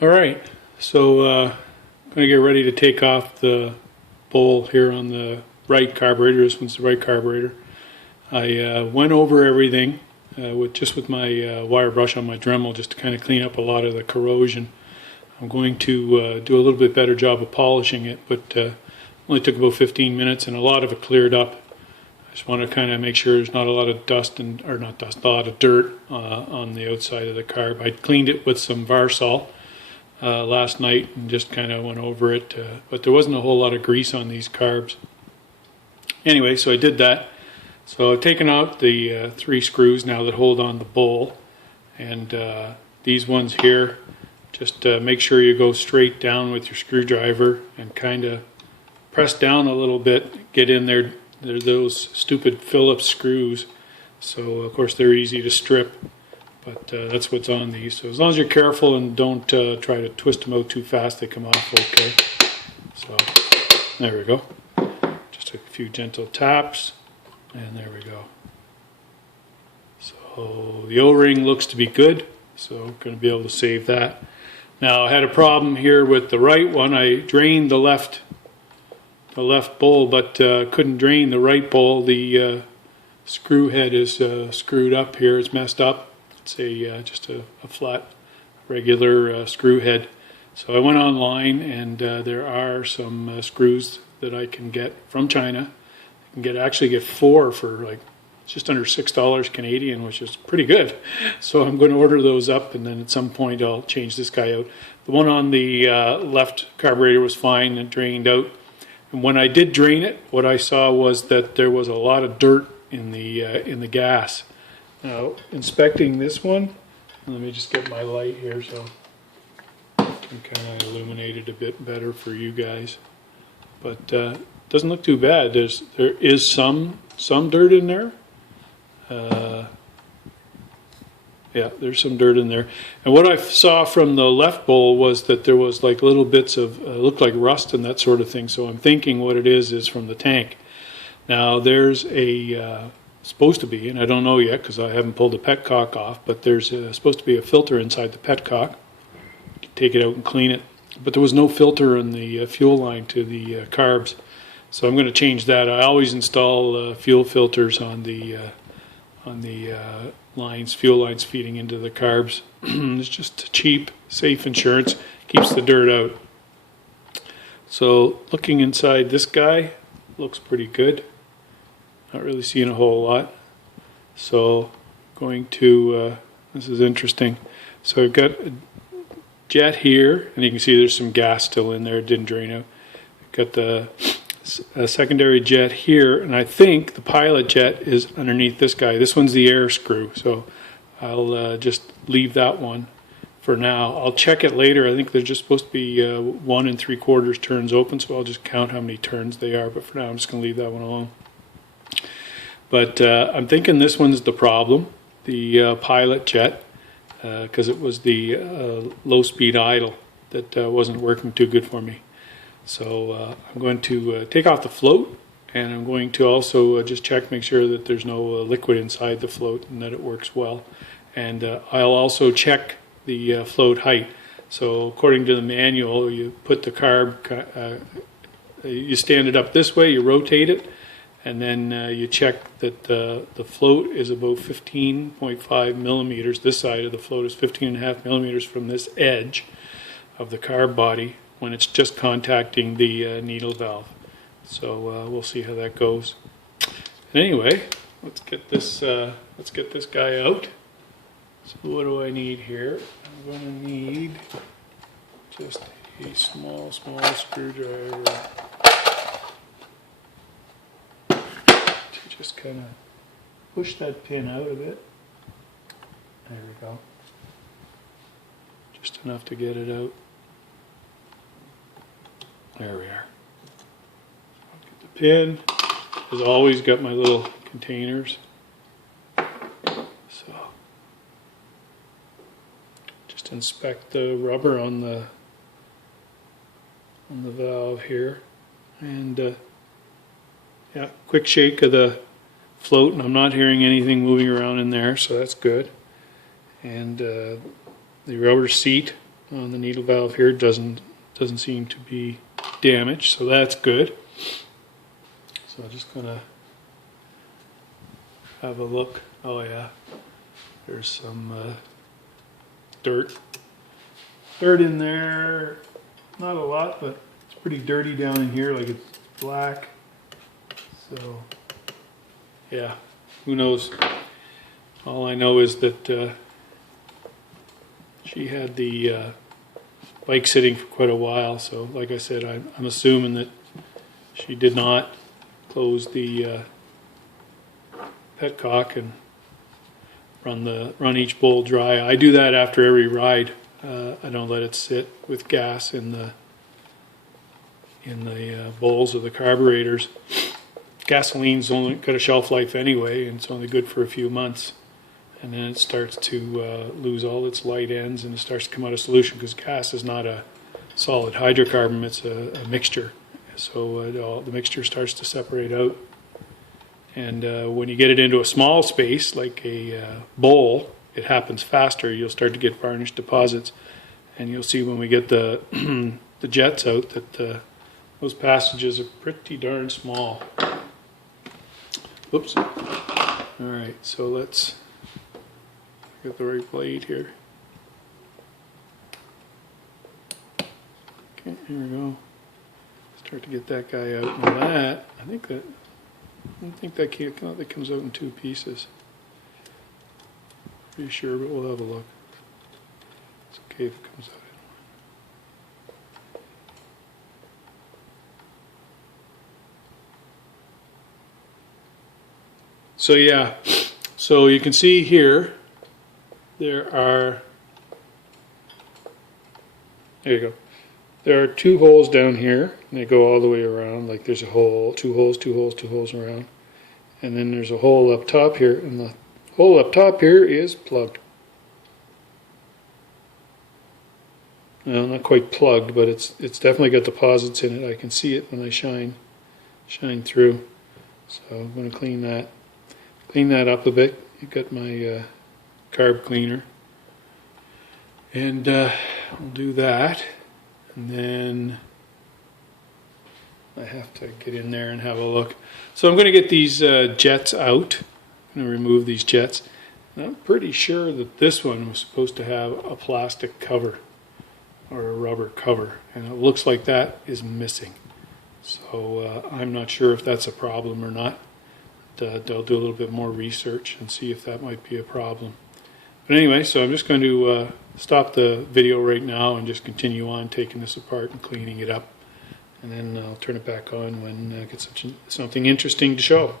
Alright, so I'm going to get ready to take off the bowl here on the right carburetor. This one's the right carburetor. I went over everything with my wire brush on my Dremel just to kind of clean up a lot of the corrosion. I'm going to do a little bit better job of polishing it, but only took about 15 minutes and a lot of it cleared up. I just want to kind of make sure there's not a lot of dust, or not dust, a lot of dirt on the outside of the carb. I cleaned it with some Varsol last night and just kind of went over it, but there wasn't a whole lot of grease on these carbs. Anyway, so I did that. So I've taken out the 3 screws now that hold on the bowl, and these ones here, just make sure you go straight down with your screwdriver and kind of press down a little bit, get in there. They're those stupid Phillips screws, so of course they're easy to strip, but that's what's on these. So as long as you're careful and don't try to twist them out too fast, they come off okay. So there we go. Just a few gentle taps, and there we go. So the O-ring looks to be good, so I'm going to be able to save that. Now I had a problem here with the right one. I drained the left bowl, but couldn't drain the right bowl. The screw head is screwed up here. It's messed up. It's just a flat, regular screw head. So I went online, and there are some screws that I can get from China. I can actually get 4 for like just under $6 Canadian, which is pretty good. So I'm going to order those up, and then at some point I'll change this guy out. The one on the left carburetor was fine and drained out. And when I did drain it, what I saw was that there was a lot of dirt in the gas. Now, inspecting this one, let me just get my light here so I can kind of illuminate it a bit better for you guys. But it doesn't look too bad. There is some dirt in there. Yeah, there's some dirt in there. And what I saw from the left bowl was that there was like little bits of, looked like rust and that sort of thing. So I'm thinking what it is from the tank. Now there's supposed to be, and I don't know yet because I haven't pulled the petcock off, but there's supposed to be a filter inside the petcock. You can take it out and clean it. But there was no filter in the fuel line to the carbs. So I'm going to change that. I always install fuel filters on the fuel lines feeding into the carbs. It's just cheap, safe insurance, keeps the dirt out. So looking inside this guy, looks pretty good. Not really seeing a whole lot. So going to, this is interesting. So I've got a jet here, and you can see there's some gas still in there, it didn't drain out. Got the secondary jet here, and I think the pilot jet is underneath this guy. This one's the air screw, so I'll just leave that one for now. I'll check it later. I think they're just supposed to be 1 3/4 turns open, so I'll just count how many turns they are, but for now I'm just going to leave that one alone. But I'm thinking this one's the problem, the pilot jet, because it was the low-speed idle that wasn't working too good for me. So I'm going to take off the float, and I'm going to also just check, make sure that there's no liquid inside the float and that it works well. And I'll also check the float height. So according to the manual, you put the carb, you stand it up this way, you rotate it, and then you check that the float is about 15.5 millimeters. This side of the float is 15.5 millimeters from this edge of the carb body when it's just contacting the needle valve. So we'll see how that goes. Anyway, let's get this guy out. So what do I need here? I'm going to need just a small screwdriver to just kind of push that pin out a bit. There we go. Just enough to get it out. There we are. Get the pin. As always, got my little containers. So just inspect the rubber on the valve here, and yeah, quick shake of the float, and I'm not hearing anything moving around in there, so that's good. And the rubber seat on the needle valve here. Doesn't seem to be damaged, so that's good. So I'm just gonna have a look. Oh yeah, there's some dirt in there. Not a lot, but it's pretty dirty down in here, like it's black. So yeah, who knows? All I know is that she had the bike sitting for quite a while, so like I said, I'm assuming that she did not close the petcock and run each bowl dry. I do that after every ride. I don't let it sit with gas in the bowls of the carburetors. Gasoline's only got a shelf life anyway, and it's only good for a few months. And then it starts to lose all its light ends, and it starts to come out of solution, because gas is not a solid hydrocarbon, it's a mixture. So the mixture starts to separate out. And when you get it into a small space, like a bowl, it happens faster. You'll start to get varnish deposits. And you'll see when we get the, the jets out that those passages are pretty darn small. Oops. All right, so let's get the right blade here. Okay, here we go. Start to get that guy out. And that, I don't think that comes out in two pieces. Pretty sure, but we'll have a look. It's okay if it comes out. So yeah, so you can see here, there you go. There are two holes down here, and they go all the way around. Like there's a hole, two holes around. And then there's a hole up top here, and the hole up top here is plugged. Well, not quite plugged, but it's definitely got deposits in it. I can see it when I shine through. So I'm going to clean that up a bit. You've got my carb cleaner, and I'll do that, and then I have to get in there and have a look. So I'm going to get these jets out. I'm going to remove these jets. And I'm pretty sure that this one was supposed to have a plastic cover or a rubber cover, and it looks like that is missing. So I'm not sure if that's a problem or not. They'll do a little bit more research and see if that might be a problem. But anyway, so I'm just going to stop the video right now and just continue on taking this apart and cleaning it up. And then I'll turn it back on when I get something interesting to show.